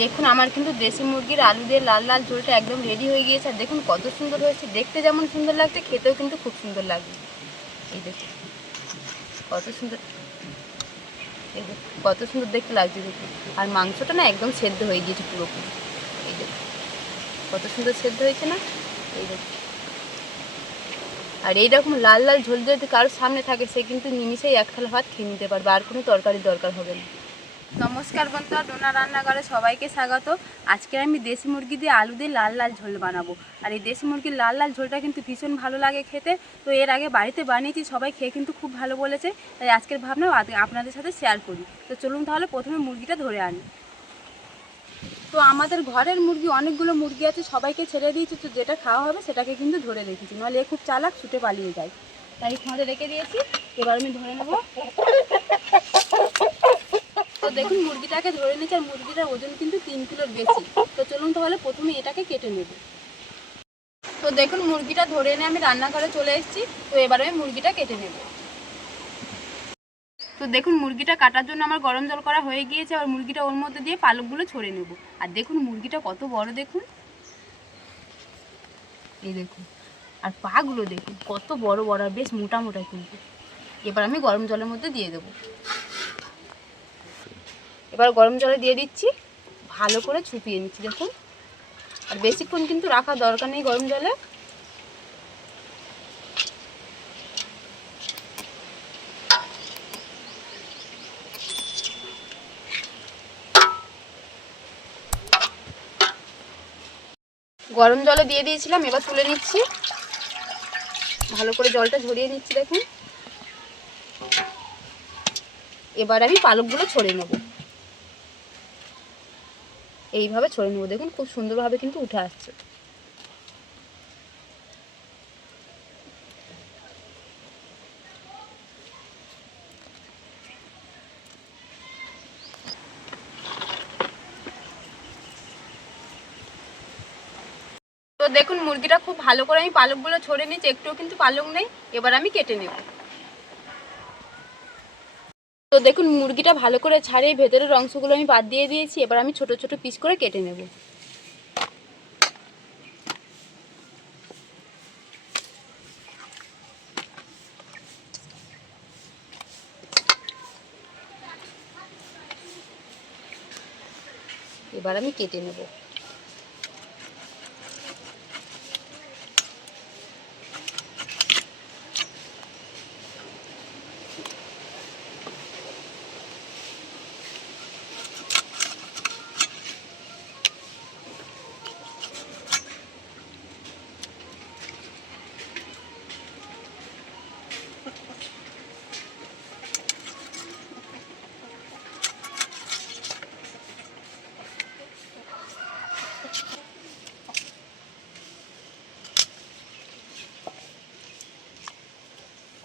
দেখুন আমার কিন্তু দেশি মুরগির আলু দিয়ে লাল লাল ঝোলটা একদম রেডি হয়ে গিয়েছে। আর দেখুন কত সুন্দর হয়েছে, দেখতে যেমন সুন্দর লাগছে খেতেও কিন্তু খুব সুন্দর লাগবে। এই দেখুন কত সুন্দর, এই দেখুন কত সুন্দর দেখতে লাগছে দেখুন। আর মাংসটা না একদম সেদ্ধ হয়ে গিয়েছে পুরোপুরি। এই দেখুন কত সুন্দর সেদ্ধ হয়েছে না, এই দেখুন। আর এইরকম লাল লাল ঝোল যদি কারোর সামনে থাকে সে কিন্তু নিমিষেই এক থালা ভাত খেয়ে নিতে পারবে, আর কোনো তরকারির দরকার হবে না। নমস্কার বন্ধুরা, ডোনা রান্নাঘরে সবাইকে স্বাগত। আজকে আমি দেশি মুরগি দিয়ে আলু দিয়ে লাল লাল ঝোল বানাবো। আর এই দেশি মুরগির লাল লাল ঝোলটা কিন্তু ভীষণ ভালো লাগে খেতে। তো এর আগে বাড়িতে বানিয়েছি, সবাই খেয়ে কিন্তু খুব ভালো বলেছে। তাই আজকের ভাবনা আপনাদের সাথে শেয়ার করি। তো চলুন তাহলে প্রথমে মুরগিটা ধরে আনি। তো আমাদের ঘরের মুরগি অনেকগুলো মুরগি আছে, সবাইকে ছেড়ে দিয়েছি। তো যেটা খাওয়া হবে সেটাকে কিন্তু ধরে রেখেছি, নাহলে খুব চালাক, ছুটে পালিয়ে যায়। তাই খাঁড়ে রেখে দিয়েছি, এবার আমি ধরে নেবো। তো দেখুন মুরগিটাকে ধরে নিয়েছি, আর মুরগিটার ওজন কিন্তু 3 কিলোর বেশি। তো চলুন তাহলে প্রথমে এটাকে কেটে নেব। তো দেখুন মুরগিটা ধরে এনে আমি রান্নাঘরে চলে এসেছি। তো এবার আমি মুরগিটা কেটে নেব। তো দেখুন মুরগিটা কাটার জন্য আমার গরম জল করা হয়ে গিয়েছে। আর মুরগিটা ওর মধ্যে দিয়ে পালকগুলো ছড়িয়ে নেব। আর দেখুন মুরগিটা কত বড় দেখুন, এই দেখুন। আর পাগুলো দেখুন কত বড় বড়, বেশ মোটা মোটা কিন্তু। এবার আমি গরম জলের মধ্যে দিয়ে দেবো। এবার গরম জলে দিয়ে দিচ্ছি, ভালো করে ছুপিয়ে নিচ্ছি দেখুন। আর বেশিক্ষণ কিন্তু রাখার দরকার নেই গরম জলে। গরম জলে দিয়ে দিয়েছিলাম, এবার তুলে নিচ্ছি। ভালো করে জলটা ঝরিয়ে নিচ্ছি দেখুন। এবার আমি পালকগুলো ছড়িয়ে নেব, এইভাবে ছড়িয়ে নেব। দেখুন খুব সুন্দরভাবে কিন্তু উঠে আসছে। তো দেখুন মুরগিটা খুব ভালো করে আমি পালকগুলো ছড়িয়ে নিচ্ছি, একটুও কিন্তু পালক নেই। এবার আমি কেটে নেব। তো দেখুন মুরগিটা ভালো করে ছাড়িয়ে ভেতরের অংশগুলো আমি বাদ দিয়ে দিয়েছি। এবার আমি ছোট ছোট পিস করে কেটে নেব। এবার আমি কেটে নেব।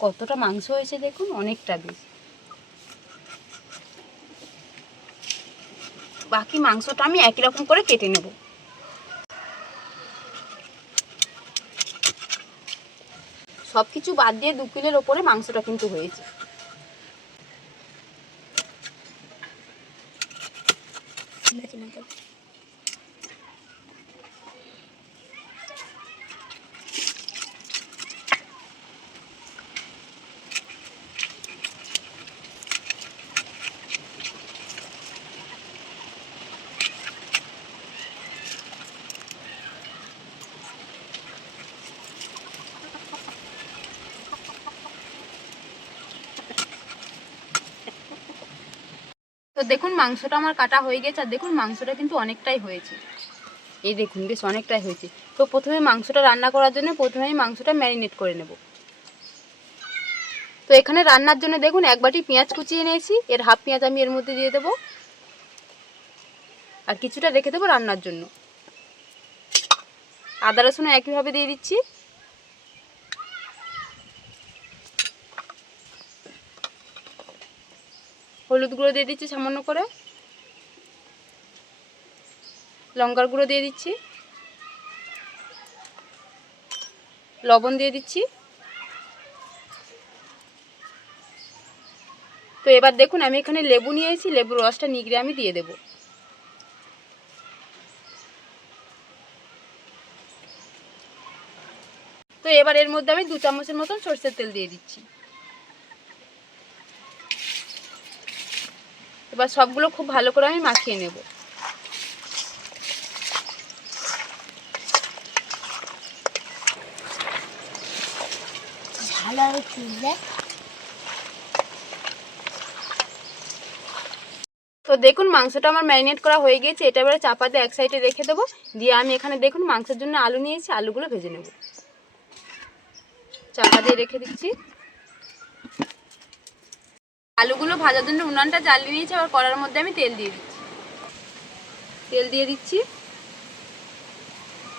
কতটা মাংস হয়েছে দেখুন, অনেকটা বেশি। বাকি মাংসটা আমি একই রকম করে কেটে নেব। সব কিছু বাদ দিয়ে 2 কিলোর ওপরে মাংসটা কিন্তু হয়েছে। তো দেখুন মাংসটা আমার কাটা হয়ে গেছে। আর দেখুন মাংসটা কিন্তু অনেকটাই হয়েছে, এই দেখুন বেশ অনেকটাই হয়েছে। তো প্রথমে মাংসটা রান্না করার জন্য প্রথমে আমি মাংসটা ম্যারিনেট করে নেব। তো এখানে রান্নার জন্য দেখুন 1 বাটি পেঁয়াজ কুচিয়ে নিয়েছি, এর হাফ পেঁয়াজ আমি এর মধ্যে দিয়ে দেবো। আর কিছুটা রেখে দেবো রান্নার জন্য। আদা রসুন একইভাবে দিয়ে দিচ্ছি। হলুদ গুঁড়ো দিয়ে দিচ্ছি সামান্য করে, লঙ্কার গুঁড়ো দিয়ে দিচ্ছি, লবণ দিয়ে দিচ্ছি। তো এবার দেখুন আমি এখানে লেবু নিয়েছি, লেবুর রসটা নিগড়ে আমি দিয়ে দেব। এবার এর মধ্যে আমি 2 চামচের মতন সরষের তেল দিয়ে দিচ্ছি। এবার সবগুলো খুব ভালো করে আমি মাখিয়ে নেব। তো দেখুন মাংসটা আমার ম্যারিনেট করা হয়ে গিয়েছে। এটা এবারে চাপা দিয়ে এক সাইডে রেখে দেবো। দিয়ে আমি এখানে দেখুন মাংসের জন্য আলু নিয়েছি, আলুগুলো ভেজে নেব। চাপা দিয়ে রেখে দিচ্ছি। আলুগুলো ভাজার জন্য উনানটা জ্বালিয়ে নিয়েছি। আবার কড়ার মধ্যে আমি তেল দিয়ে দিচ্ছি।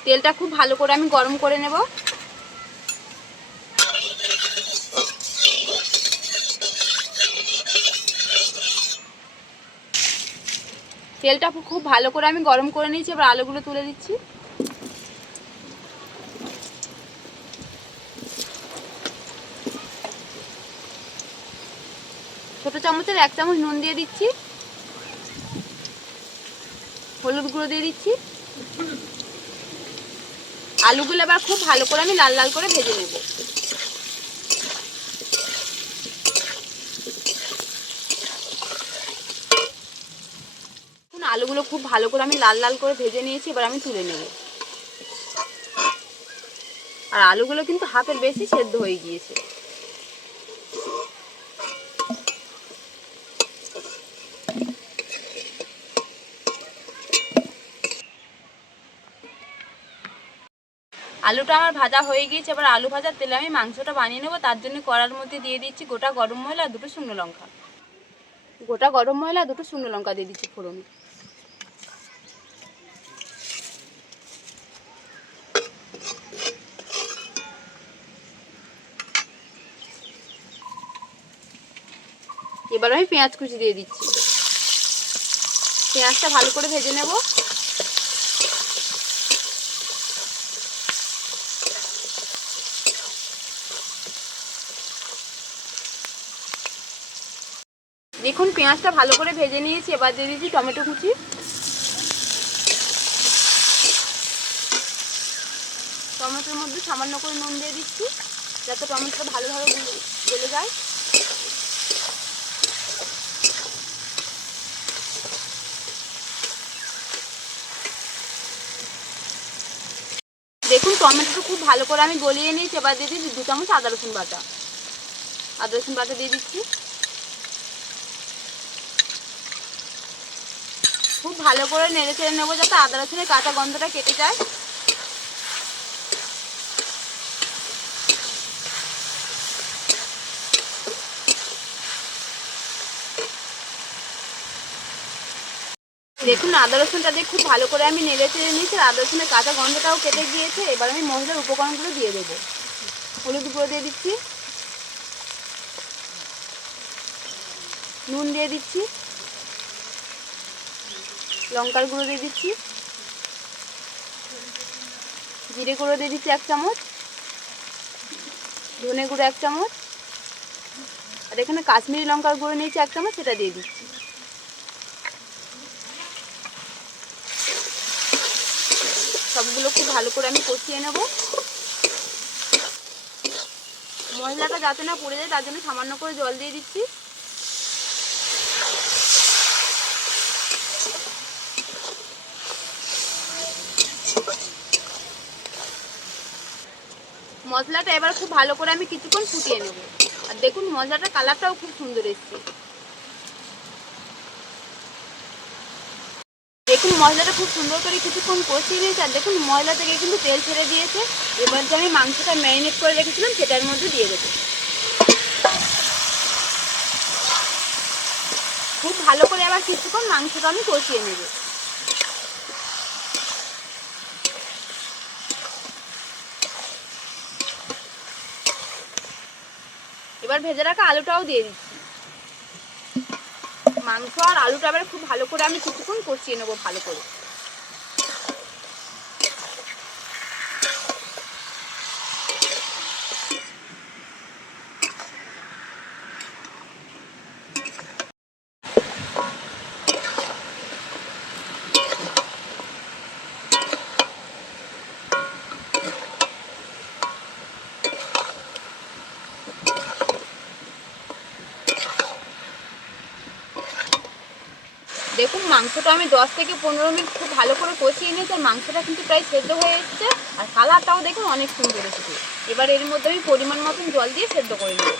তেলটা খুব ভালো করে আমি গরম করে নেব। তেলটা খুব ভালো করে আমি গরম করে নিয়েছি। এবার আলুগুলো তুলে দিচ্ছি। ছোট চামচের 1 চামচ নুন দিয়ে দিচ্ছি। হলুদ গুঁড়ো দিয়ে দিচ্ছি। আলুগুলো এবার খুব ভালো করে আমি লাল লাল করে ভেজে নেব। আলুগুলো খুব ভালো করে আমি লাল লাল করে ভেজে নিয়েছি। এবার আমি তুলে নেব। আর আলুগুলো কিন্তু হাফের বেশি সেদ্ধ হয়ে গিয়েছে। আলুটা আমার ভাজা হয়ে গিয়েছে। এবার আলু ভাজার তেলে আমি মাংসটা বানিয়ে নেব। তার জন্য কড়ার মধ্যে দিয়ে দিচ্ছি গোটা গরম মশলা আর 2টো শুকনো লঙ্কা। গোটা গরম মশলা আর 2টো শুকনো লঙ্কা দিয়ে দিচ্ছি ফোড়ন। এবার আমি পেঁয়াজ কুচি দিয়ে দিচ্ছি। পেঁয়াজটা ভালো করে ভেজে নেব। দেখুন পেঁয়াজটা ভালো করে ভেজে নিয়েছি। এবার দিয়ে দিচ্ছি টমেটো কুচি। টমেটোর মধ্যে সামান্য করে নুন দিয়ে দিচ্ছি যাতে টমেটোটা ভালোভাবে গলে যায়। দেখুন টমেটোটা খুব ভালো করে আমি গলিয়ে নিয়েছি। এবার দিয়ে দিচ্ছি 2 চামচ আদা রসুন বাটা। আদা রসুন বাটা দিয়ে দিচ্ছি। খুব ভালো করে নেড়ে চেড়ে নেবো যাতে আদা রসুনের কাঁচা গন্ধটা কেটে যায়। দেখুন আদা রসুনটা দিয়ে খুব ভালো করে আমি নেড়ে চেড়ে নিয়েছি। আদা রসুনের কাঁচা গন্ধটাও কেটে গিয়েছে। এবার আমি মশলার উপকরণগুলো দিয়ে দেবো। হলুদ গুঁড়ো দিয়ে দিচ্ছি, নুন দিয়ে দিচ্ছি, লঙ্কার গুঁড়ো দিয়ে দিচ্ছি, জিরে গুঁড়ো দিয়ে দিচ্ছি 1 চামচ, ধনে গুঁড়ো 1 চামচ, আর এখানে কাশ্মীরি লঙ্কার গুঁড়ো নিয়েছি 1 চামচ, সেটা দিয়ে দিচ্ছি। সবগুলো খুব ভালো করে আমি কষিয়ে নেব। মশলাটা যাতে না পুড়ে যায় তার জন্য সামান্য করে জল দিয়ে দিচ্ছি। মশলাটা এবার খুব ভালো করে আমি কিছুক্ষণ ফুটিয়ে নেব। আর দেখুন মশলাটার কালারটাও খুব সুন্দর এসেছে। দেখুন মশলাটা খুব সুন্দর করে কিছুক্ষণ কষিয়ে নিয়েছি। আর দেখুন মশলা থেকে কিন্তু তেল ছেড়ে দিয়েছে। এবার যে আমি মাংসটা ম্যারিনেট করে রেখেছিলাম সেটার মধ্যে দিয়ে দেবো। খুব ভালো করে আবার কিছুক্ষণ মাংসটা আমি কষিয়ে নেব। এবার ভেজে রাখা আলুটাও দিয়ে দিচ্ছি। মাংস আর আলুটা এবার খুব ভালো করে আমি কিছুক্ষণ কষিয়ে নেবো ভালো করে। দেখুন মাংসটা আমি 10 থেকে 15 মিনিট খুব ভালো করে কষিয়ে নিয়েছি, আর মাংসটা কিন্তু প্রায় সেদ্ধ হয়ে এসেছে, আর কালারটাও দেখুন অনেক সুন্দর এসেছে। এবার এর মধ্যে আমি পরিমাণ মতন জল দিয়ে সেদ্ধ করে নেব।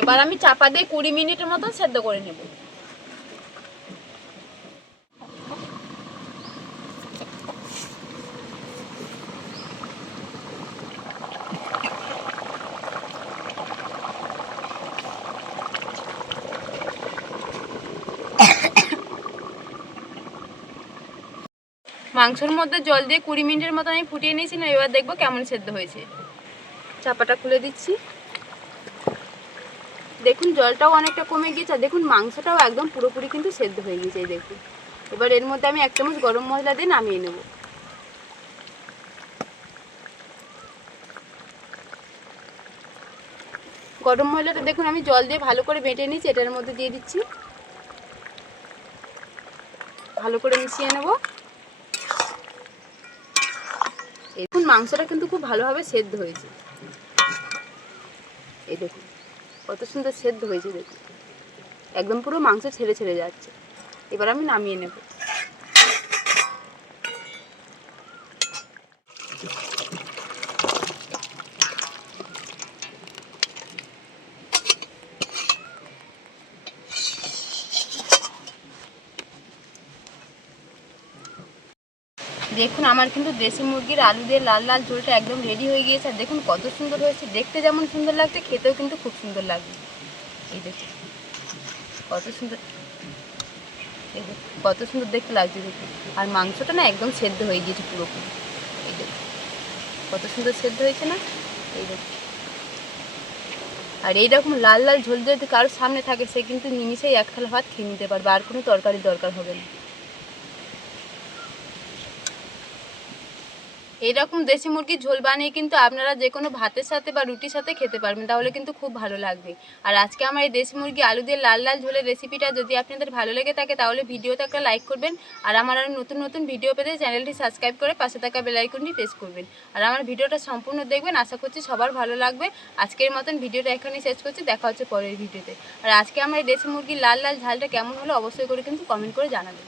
এবার আমি চাপা দিয়ে 20 মিনিটের মতন সেদ্ধ করে নেব। মাংসের মধ্যে জল দিয়ে 20 মিনিটের মতো আমি ফুটিয়ে নিয়েছিলাম। এবার দেখবো কেমন সেদ্ধ হয়েছে। চাপাটা খুলে দিচ্ছি। দেখুন জলটাও অনেকটা কমে গিয়েছে, আর দেখুন মাংসটাও একদম পুরোপুরি কিন্তু সেদ্ধ হয়ে গেছে। এই দেখুন। এবার এর মধ্যে আমি 1 চামচ গরম মশলা দিয়ে নামিয়ে নেব। গরম মশলাটা দেখুন আমি জল দিয়ে ভালো করে বেটে নিয়েছি, এটার মধ্যে দিয়ে দিচ্ছি। ভালো করে মিশিয়ে নেব। দেখুন মাংসটা কিন্তু খুব ভালোভাবে সেদ্ধ হয়েছে। এই দেখুন কত সুন্দর সেদ্ধ হয়েছে। দেখুন একদম পুরো মাংস ছেড়ে ছেড়ে যাচ্ছে। এবার আমি নামিয়ে নেব। দেখুন আমার কিন্তু দেশি মুরগির আলু দিয়ে লাল লাল ঝোলটা একদম রেডি হয়ে গিয়েছে, আর দেখুন কত সুন্দর হয়েছে। দেখতে যেমন সুন্দর লাগছে, খেতেও কিন্তু খুব সুন্দর লাগবে। এই দেখুন কত সুন্দর, এই দেখুন কত সুন্দর দেখতে লাগছে। দেখুন আর মাংসটা না একদম সেদ্ধ হয়ে গিয়েছে পুরোপুরি। এই দেখুন কত সুন্দর সেদ্ধ হয়েছে না। এই দেখুন আর এইরকম লাল লাল ঝোল যদি কারোর সামনে থাকে, সে কিন্তু নিমিষেই 1 থালা ভাত খেয়ে নিতে পারবে, আর কোনো তরকারি দরকার হবে না। এইরকম দেশি মুরগির ঝোল বানিয়ে কিন্তু আপনারা যে কোনো ভাতের সাথে বা রুটির সাথে খেতে পারবেন, তাহলে কিন্তু খুব ভালো লাগবে। আর আজকে আমার এই দেশি মুরগি আলু দিয়ে লাল লাল ঝোলের রেসিপিটা যদি আপনাদের ভালো লেগে থাকে, তাহলে ভিডিওতে একটা লাইক করবেন। আর আমার আরও নতুন নতুন ভিডিও পেতে চ্যানেলটি সাবস্ক্রাইব করে পাশে থাকা বেল আইকনটি প্রেস করবেন। আর আমার ভিডিওটা সম্পূর্ণ দেখবেন, আশা করছি সবার ভালো লাগবে। আজকের মতন ভিডিওটা এখানেই শেষ করছি, দেখা হচ্ছে পরের ভিডিওতে। আর আজকে আমার এই দেশি মুরগির লাল লাল ঝালটা কেমন হলো অবশ্যই করে কিন্তু কমেন্ট করে জানাবেন।